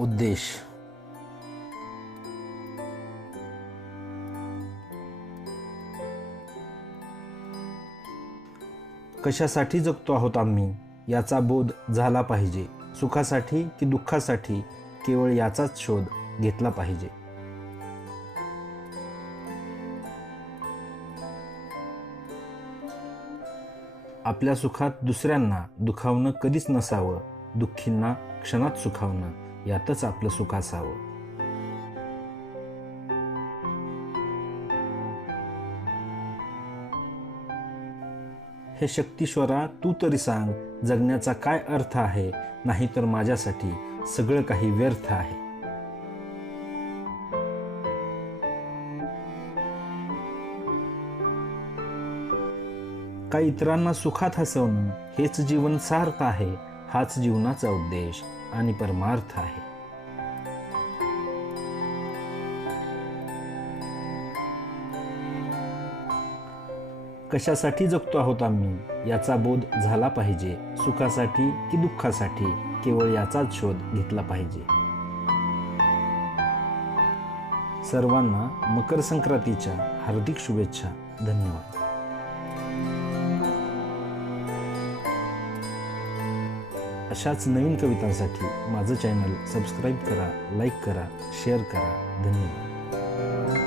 उद्देश. कशासाठी जगतो आहोत आम्ही? याचा बोध झाला पाहिजे. सुखासाठी की दुःखासाठी? केवळ याचाच शोध घेतला पाहिजे. आपल्या सुखात दुसऱ्यांना दुखावणं कधीच नसावं. दुःखींना क्षणात सुखावणं. यातच आपलं सुख असावं. हे शक्तीश्वरा तू तरी सांग जगण्याचा काय अर्थ आहे? नाहीतर माझ्यासाठी सगळं काही व्यर्थ आहे. का इतरांना सुखात हसवणं? हेच जीवन सार्थ आहे. हाच जीवनाचा उद्देश आणि परमार्थ आहे. कशासाठी जगतो आहोत आम्ही? याचा बोध झाला पाहिजे. सुखासाठी की दुःखासाठी? केवळ याचाच शोध घेतला पाहिजे. सर्वांना मकर संक्रांतीच्या हार्दिक शुभेच्छा. धन्यवाद. अशाच नवीन कवितांसाठी माझं चॅनल सबस्क्राईब करा लाईक करा शेअर करा. धन्यवाद.